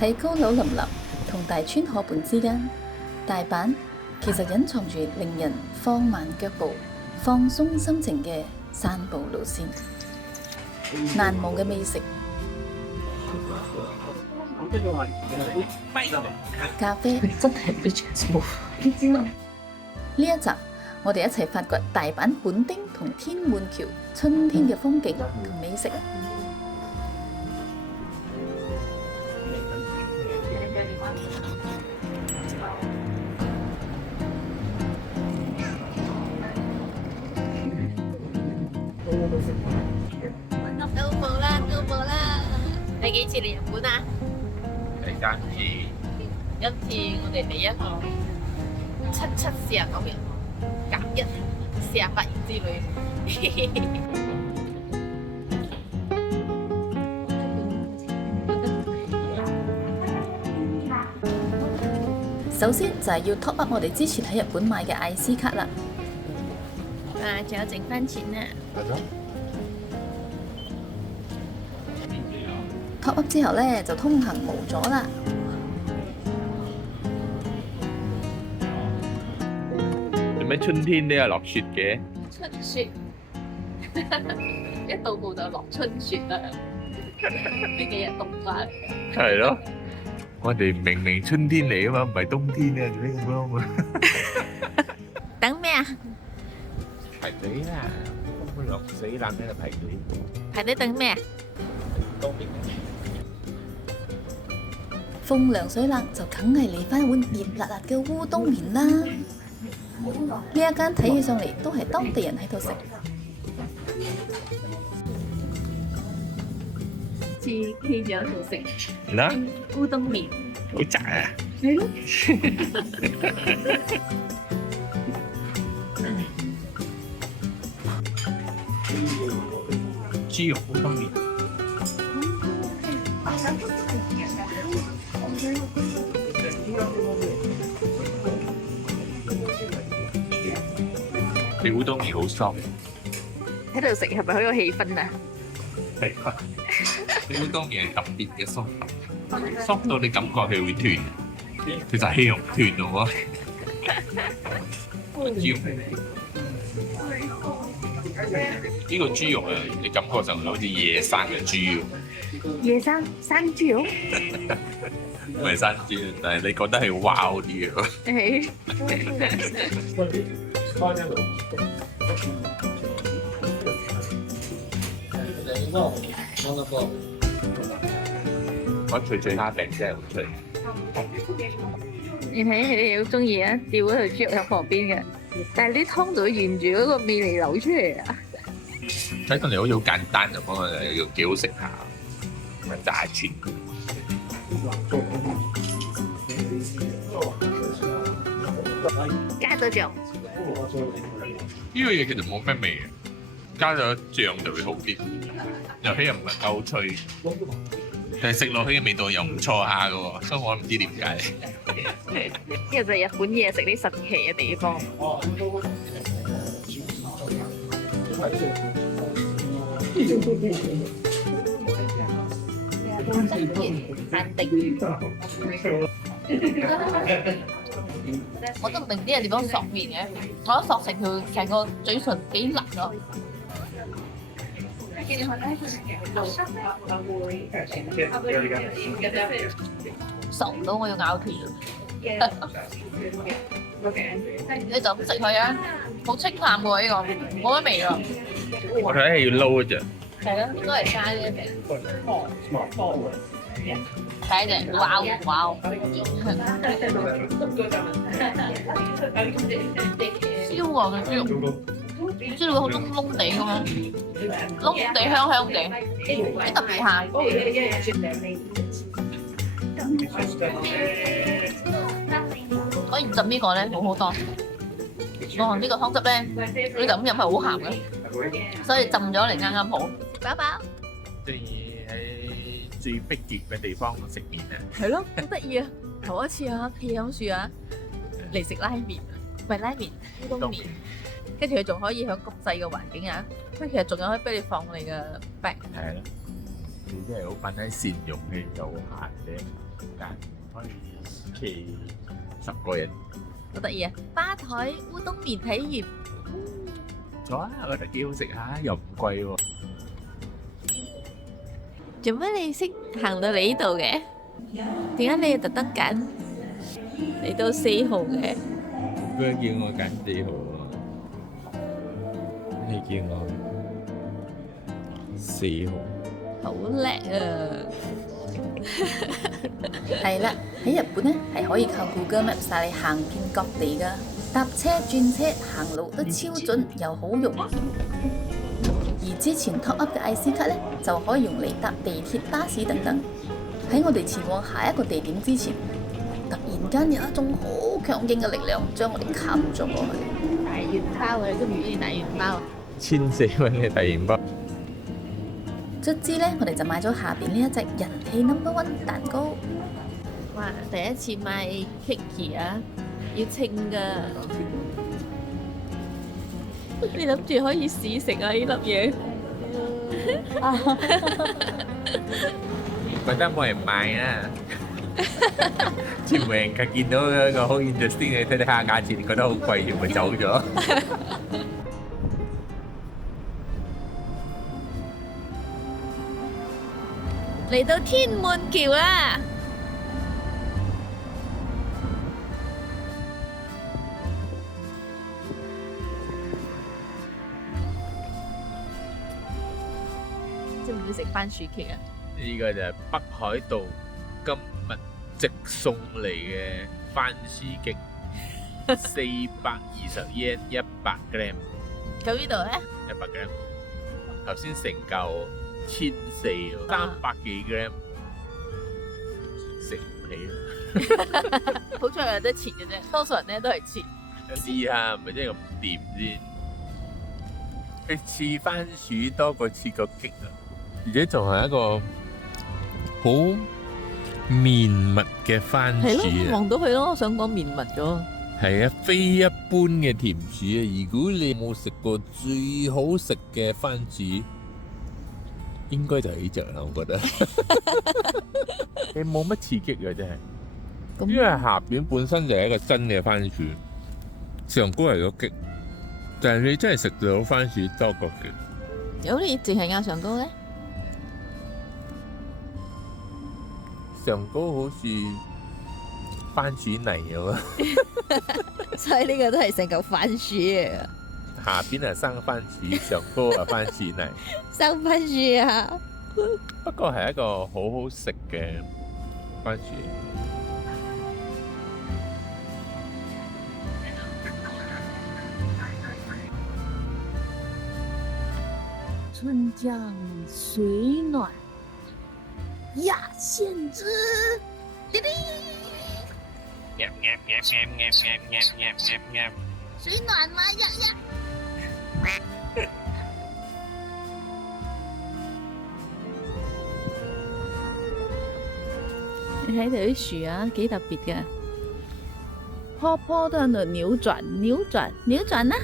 喺高樓林立同大川河畔之間，大阪其實隱藏住令人放慢腳步、放鬆心情嘅散步路線。難忘嘅美食、咖啡，真係 rich and smooth。呢一集我哋一齊發掘大阪本町同天滿橋春天嘅風景同美食啊！到埗啦！你幾次嚟日本啊？第三次，一次我哋嚟一趟7749日，減1 48日之旅。首先就係要 top up 我哋之前喺日本買嘅 IC 卡啦。仲有剩翻錢啊！top up 之後咧就通行無阻啦。做咩春天都有落雪嘅？春雪，一到埗就落春雪啦！呢幾日凍翻。係咯，我哋明明春天嚟啊嘛，唔係冬天啊，做咩咁樣啊？等咩啊？排隊啊！咁落死冷喺度排隊。排隊等咩啊？冬天。風涼水冷就梗係嚟翻碗熱辣辣嘅烏冬麵啦！呢一間睇起上嚟都係當地人喺度食。似 K 咗度食啦，烏冬麵，好雜啊！係咯。豬肉烏冬麵。你烏冬麵好 soft，喺度食係咪好有氣氛啊？係啊！你烏冬麵係特別嘅 soft 到你感覺佢會斷，其實係肉斷咯喎。豬肉呢個豬肉啊，你感覺上好似野生嘅豬肉。野生豬肉？唔係生豬，但係你覺得係 wow 啲嘅。我脆脆蝦餅真係好脆。你睇你哋好中意啊，吊嗰條豬肉喺旁邊嘅，但係啲湯就會沿住嗰個味嚟流出嚟啊！睇上嚟好似好簡單咁啊，又幾好食下，咪炸切。加咗醬，呢個嘢其實冇咩味嘅，加咗醬就會好啲，又起又唔係夠脆，但係食落去嘅味道又唔錯下嘅喎，所以我唔知點解。呢個就係日本嘢食啲神奇嘅地方。淡定。我都唔明啲人點樣索麵嘅，我一索成個嘴唇幾辣咗。索唔到，我要咬斷。你就咁食佢啊，好清淡喎呢個，冇乜味㗎。我睇係要撈嘅啫。係咯，應該係加呢一隻。睇隻，哇哇！燒過嘅豬肉，唔知會好燶燶地咁樣，燶地香香地，幾特別下。可以浸呢個咧，好好多。我呢個湯汁咧，你就咁飲係好鹹嘅，所以浸咗嚟啱啱好。飽飽。中意喺最逼傑嘅地方食麵啊！係咯，好得意啊！頭一次啊，企響樹啊，嚟食拉麵，唔係拉麵，烏冬麵。跟住佢仲可以喺國際嘅環境啊，咁其實仲有可以俾你放你嘅 bag。係咯，你真係好瞓喺善用嘅，就好閒嘅。可以企10個人。好得意啊！吧台烏冬麵體驗，咗啊，我覺得幾好食下，又唔貴喎。做乜你識行到嚟呢度嘅？點解你要特登揀嚟到4號嘅？佢叫我揀4號啊，你叫我4號。好叻啊！係啦，喺日本呢係可以靠 Google Maps 帶你行遍各地噶，搭車、轉車、行路都超準又好用。而之前 top up 嘅 IC 卡呢，就可以用嚟搭地鐵、巴士等等。喺我哋前往下一個地點之前，突然間有一種好強勁嘅力量將我哋冚咗過去。大元包啊，中唔中意大元包1400蚊嘅大元包。卒之呢，我哋就買咗下邊呢一隻人氣 No.1 蛋糕。哇！第一次買 cake 啊，要稱噶。你諗住可以試食啊？呢粒嘢？覺得冇人買啊！全部人佢見到一個好 interesting 嘅，睇下價錢，覺得好貴，全部走咗。嚟到天滿橋啦！中唔中意食番薯劇啊？呢個就係北海道今日直送嚟嘅番薯極，420 yen 100 gram，咁呢度咧100 gram。頭先成嚿1400喎，300幾 gram，食唔起啊！好彩有得切嘅啫，多數人咧都係切。試下係咪真係咁掂先？佢切番薯多過切個激啊！而且仲係一個好綿密嘅番薯啊！望到佢咯，我想講綿密咗。係啊，非一般嘅甜薯啊！如果你冇食過最好食嘅番薯，應該就係呢隻啦，我覺得。你冇乜刺激嘅真係，因為下邊本身就係一個真嘅番薯，上高係個激，但係你真係食到番薯多過激。如果你淨係咬上高咧？上高好似番薯泥咁啊！所以呢個都係成嚿番薯啊！下邊係生番薯，上高係番薯泥。生番薯啊！不過係一個好好食嘅番薯。春江水暖鸭先知，滴滴。水暖吗？呀！你睇到啲樹啊，幾特別嘅，棵棵都喺度扭轉，扭轉，扭轉啦！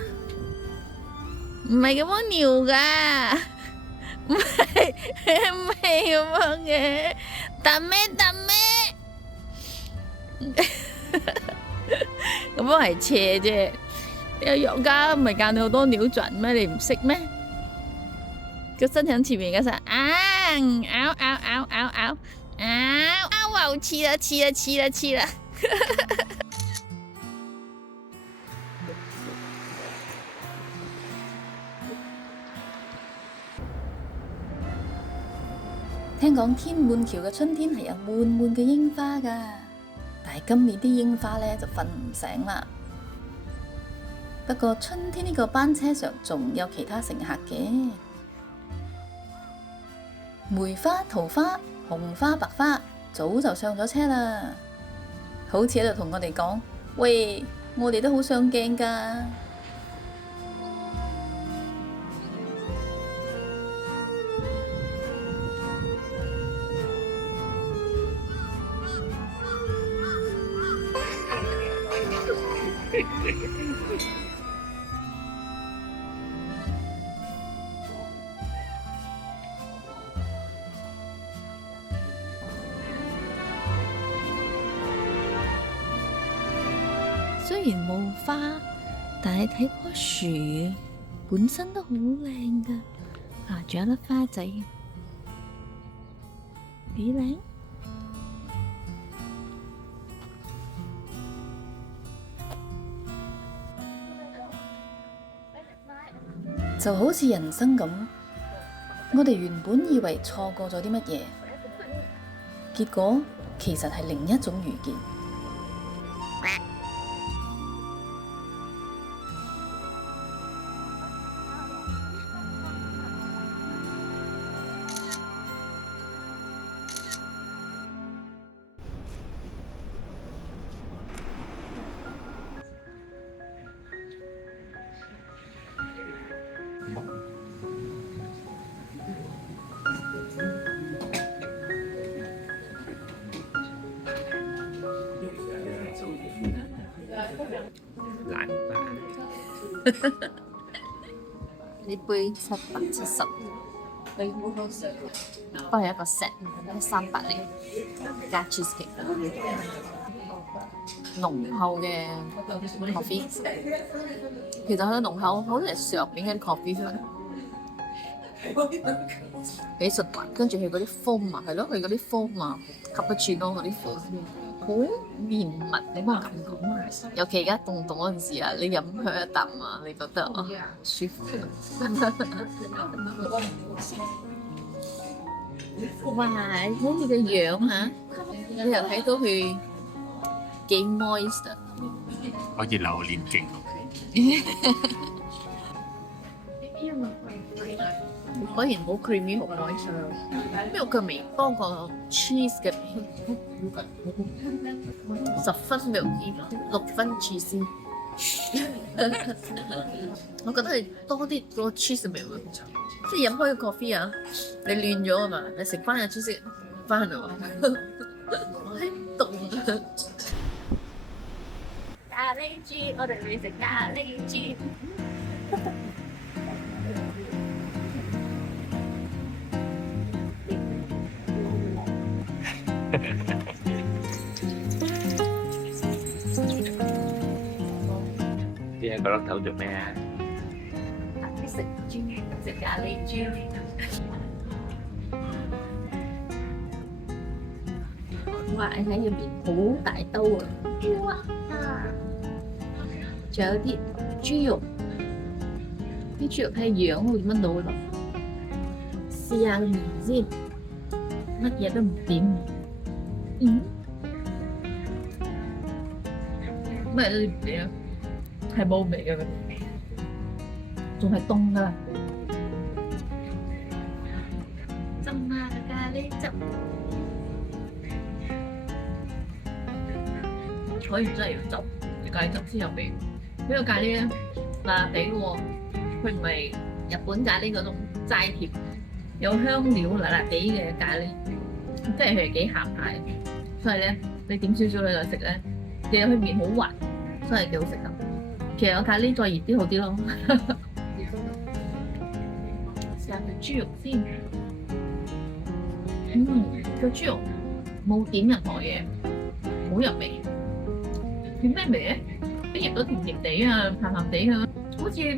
唔係咁樣扭噶，唔係咁樣嘅，得咩？咁樣係斜啫。你個瑜伽唔係教你好多扭轉咩？你唔識咩？個身喺前面嗰陣，拗，黐啦！聽講天滿橋嘅春天係有滿滿嘅櫻花㗎，但係今年啲櫻花呢就瞓唔醒啦。不過春天呢個班車上仲有其他乘客嘅，梅花、桃花、紅花、白花早就上咗車啦，好似喺度同我哋講：喂，我哋都好上鏡㗎。雖然冇花，但係睇棵樹本身都好靚噶。啊，仲有粒花仔，幾靚。就好似人生咁，我哋原本以為錯過咗啲乜嘢，結果其實係另一種遇見。懶吧？呢杯770，都係一個 set， 380加 cheesecake， 濃厚嘅 coffee， 其實佢濃厚好似係上邊嘅 coffee 啫，幾順滑，跟住佢嗰啲 foam 啊，係咯，佢嗰啲 foam 啊，cappuccino嗰啲 foam。好綿密，你冇感覺啊！尤其而家凍嗰陣時啊，你飲佢一啖啊，你覺得啊舒服。哇！睇佢嘅樣嚇，你又睇到佢幾 moist 啊！可以榴蓮勁。果然好 creamy 好 moist，因為佢未多過 cheese 嘅10分 milky 6分 cheese。我覺得係多啲個 cheese 味喎，即係飲開個 coffee 啊，你亂咗啊嘛，你食翻個 cheese 翻啊嘛，凍啊！咖喱豬，我哋會食咖喱豬。啲人個粒頭做咩啊？食豬，食咖喱豬。哇！你睇入面好大兜啊！哇！仲有啲豬肉，啲豬肉睇樣好似乜到咯。試下個面先，乜嘢都唔點。咩都唔點啊！係冇味嘅，仲係凍㗎。浸下咖喱汁，所以真係要浸咖喱汁先有味。呢個咖喱咧辣地喎，佢唔係日本咖喱嗰種齋甜，有香料辣辣地嘅咖喱，即係佢係幾鹹下嘅。所以咧，你點少少你嚟食咧，你有佢面好滑，真係幾好食㗎。其實個咖喱再熱啲好啲咯。試下佢豬肉先，個豬肉冇點任何嘢，好入味。點咩味咧？啲肉都甜甜地啊，鹹鹹地啊，好似炆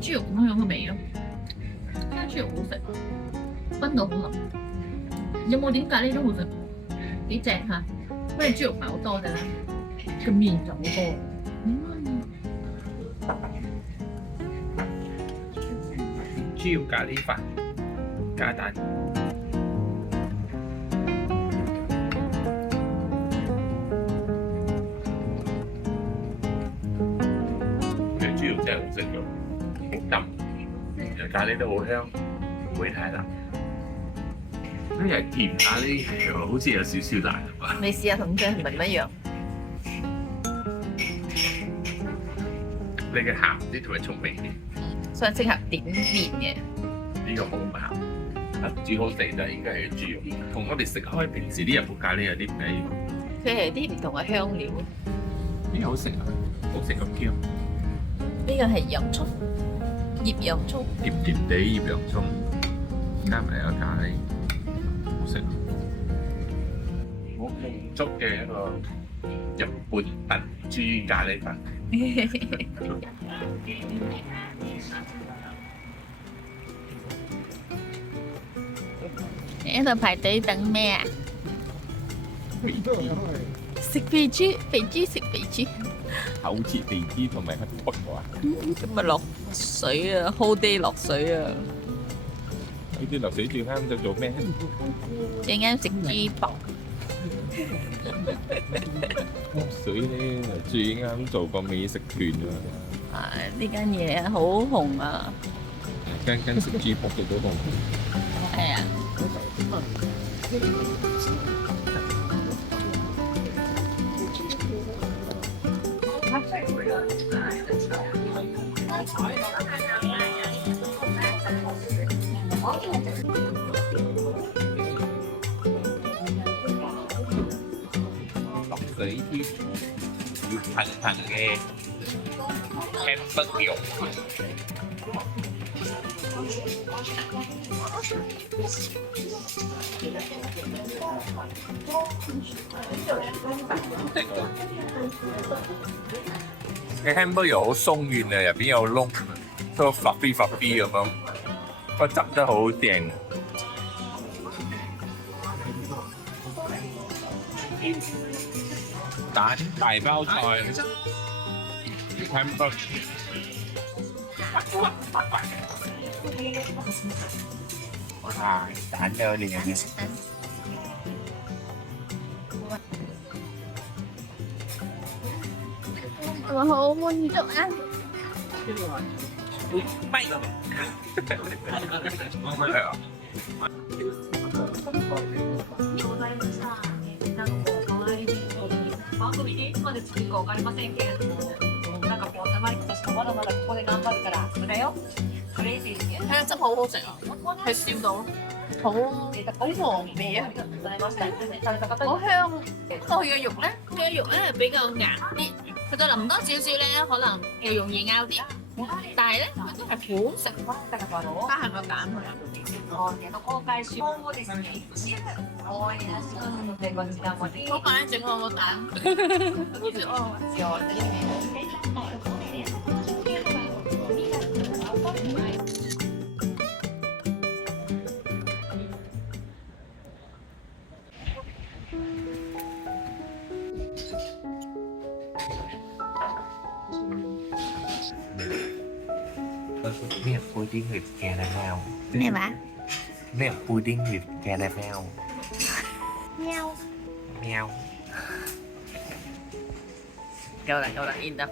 豬肉咁樣嘅味咯。啲豬肉好食，炆到好腍。有冇點咖喱都好食，幾正嚇。因為豬肉唔係好多㗎啦，個麵就好多。豬肉咖喱飯加蛋，嘅豬肉真係好食咗，好腍，咖喱都好香，唔會太辣。呢係甜咖喱又好似有少少辣咁啊！你試下同張係咪一樣？你嘅鹹啲同埋重味啲。所以適合點麵嘅。呢個冇咁鹹，煮好地就應該係豬肉，同我哋食開平時啲日本咖喱有啲唔一樣。佢係啲唔同嘅香料。呢個好食啊，好食咁嬌。呢個係洋葱，醃洋葱，甜甜地醃洋葱，加埋個咖喱，好食。我滿足嘅一個日本燉豬咖喱飯。你喺度排隊等咩啊？食肥豬，肥豬食肥豬。厚切肥豬同埋黑卜啊！今日落水啊，whole day 落水啊，呢啲落水最啱就做咩？最啱食豬膊。水咧最啱做個美食團啊！啊！呢間嘢好紅啊！間食豬膊嘅都紅。係啊。落水啲要騰騰嘅 hamburger 肉。嘅 hamburger 好鬆軟啊，入邊有窿，都 fluffy 咁樣，個汁得好正。蛋大包菜 hamburger。哇！蛋都有靚嘅。我好滿足啊！咪係啊！まで作るかわかりませんけれども、なんかこう、あまり今年もまだまだここで頑張るから、それよ。クレイジーです睇下汁好好食啊！係笑到好黃味啊！ございました。食べた方好香。不過佢嘅肉咧，係比較硬啲，佢再淋多少少咧，可能又容易拗啲。但係咧，佢都係好食，だから加行個蛋佢。公開しそうですね。でこちらもね。好快整我個蛋，好似Milk pudding with caramel. 咩話？ Milk pudding with caramel. 喵！ Meow. 夠啦，enough。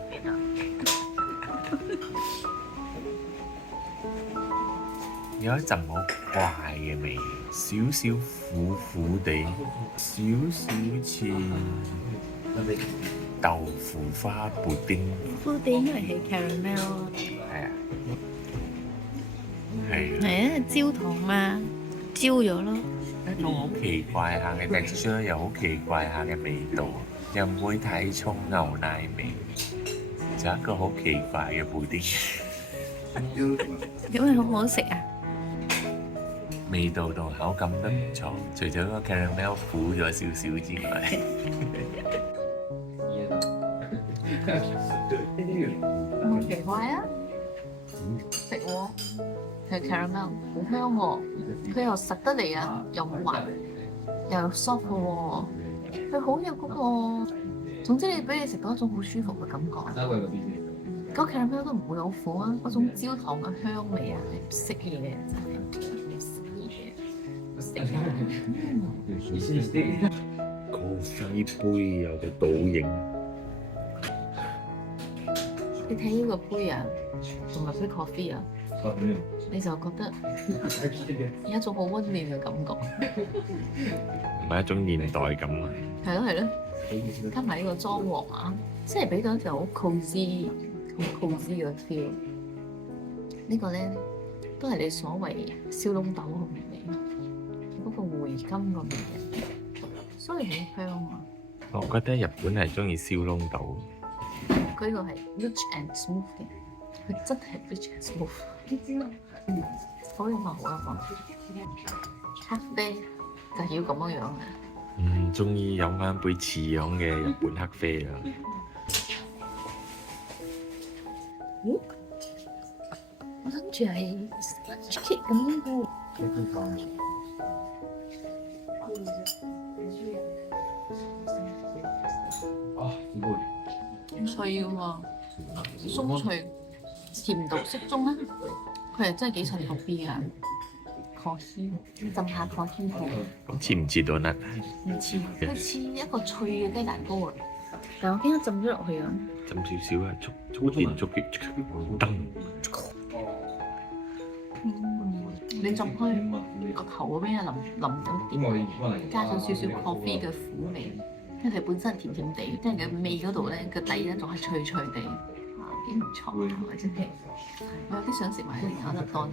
有一陣好怪嘅味，少少苦苦地，少少似豆腐花布丁。布丁因為係 caramel，係啊，係係啊，焦糖嘛，焦咗咯。一種好奇怪下嘅 texture，又好奇怪下嘅味道，又唔會太重牛奶味，就一個好奇怪嘅布丁。咁係好唔好食啊？味道同口感都唔錯，除咗個 caramel 苦咗少少之外，好奇怪啊！食喎，係 caramel，好香喎。佢又實得嚟啊，又唔滑，又 soft 嘅喎。佢好有嗰個，總之你俾你食到一種好舒服嘅感覺。嗰 caramel 都唔會好苦啊，嗰種焦糖嘅香味啊，係唔識嘢嘅，真係唔識嘢。咖啡杯有個倒影。你睇呢個杯啊，同埋杯 coffee 啊，你就覺得有一種好溫暖嘅感覺。唔係一種年代感啊！係咯，加埋呢個裝潢啊，即係俾到一種好 cozy 嘅 feel。呢個咧都係你所謂燒籠豆嘅味，嗰個回甘個味，所以好香啊！我覺得日本係中意燒窿豆。佢呢個係 rich and smooth 嘅，佢真係 rich and smooth。好有味好有味。咖啡就要咁樣嘅，終於飲翻杯似樣嘅日本黑啡啦。我諗住係 cake 咁樣嘅。脆嘅喎，鬆脆，甜度適中啦。佢係真係幾襯個 B 啊！coffee 浸下 coffee 好。咁似唔似到呢？唔似，佢似一個脆嘅雞蛋糕啊！但我驚一浸咗落去啊！浸少少啊，觸電觸血燈。你浸開個頭嗰邊係淋咗點，加咗少少 coffee 嘅苦味，因為佢本身甜甜地，即係佢味嗰度咧個底咧仲係脆脆地，幾唔錯啊！真係，我有啲想食埋另外一粒多粒。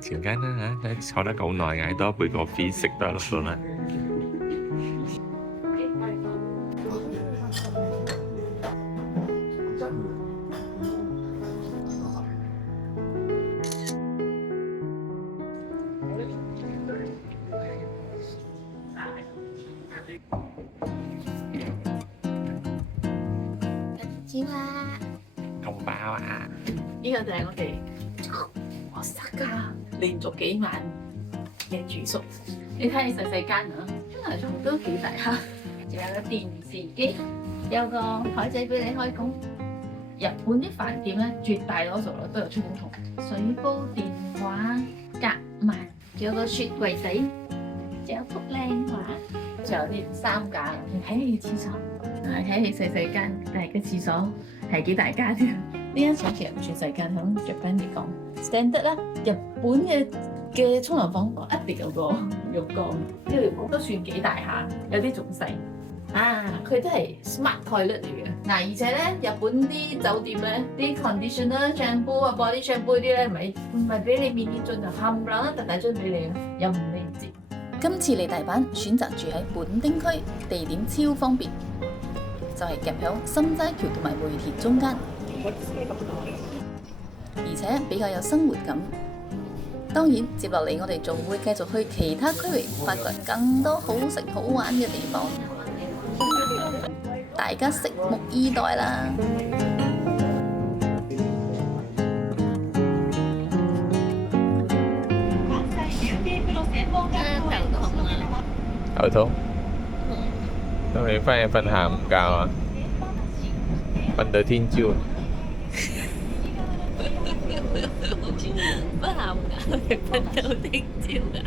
陣間啦嚇，坐得夠耐，嗌多一杯咖啡，食多一粒多粒。紅包啊！呢個就係我哋我塞噶連續幾晚嘅住宿。你睇你細細間啊，真係都幾大嚇。仲有個電視機，有個台仔俾你開工。日本啲飯店咧，絕大多數都有吹風筒、水煲、電話、夾萬，仲有個雪櫃仔，仲有幅靚畫，仲有啲衫架。你睇你嘅廁所，睇你細細間，但係個廁所係幾大間添。呢間房其實唔算細間，響Japan嚟講 standard 啦。日本嘅沖涼房一定有個浴缸，呢個浴缸都算幾大下，有啲仲細。佢都係 smart toilet 嚟嘅。而且咧，日本啲酒店咧，啲 conditioner、shampoo 啊、body shampoo 啲咧，唔係俾你面面盡就冚唪唥一大樽俾你，又唔理唔接。今次嚟大阪選擇住喺本町區，地點超方便，就係夾響心齋橋同埋梅田中間，而且比較有生活感。當然，接落嚟我哋仲會繼續去其他區域，發掘更多好食好玩嘅地方。大家拭目以待啦！頭痛，咁你翻去瞓下午覺啊？瞓到天朝。不下午覺，瞓到聽朝㗎。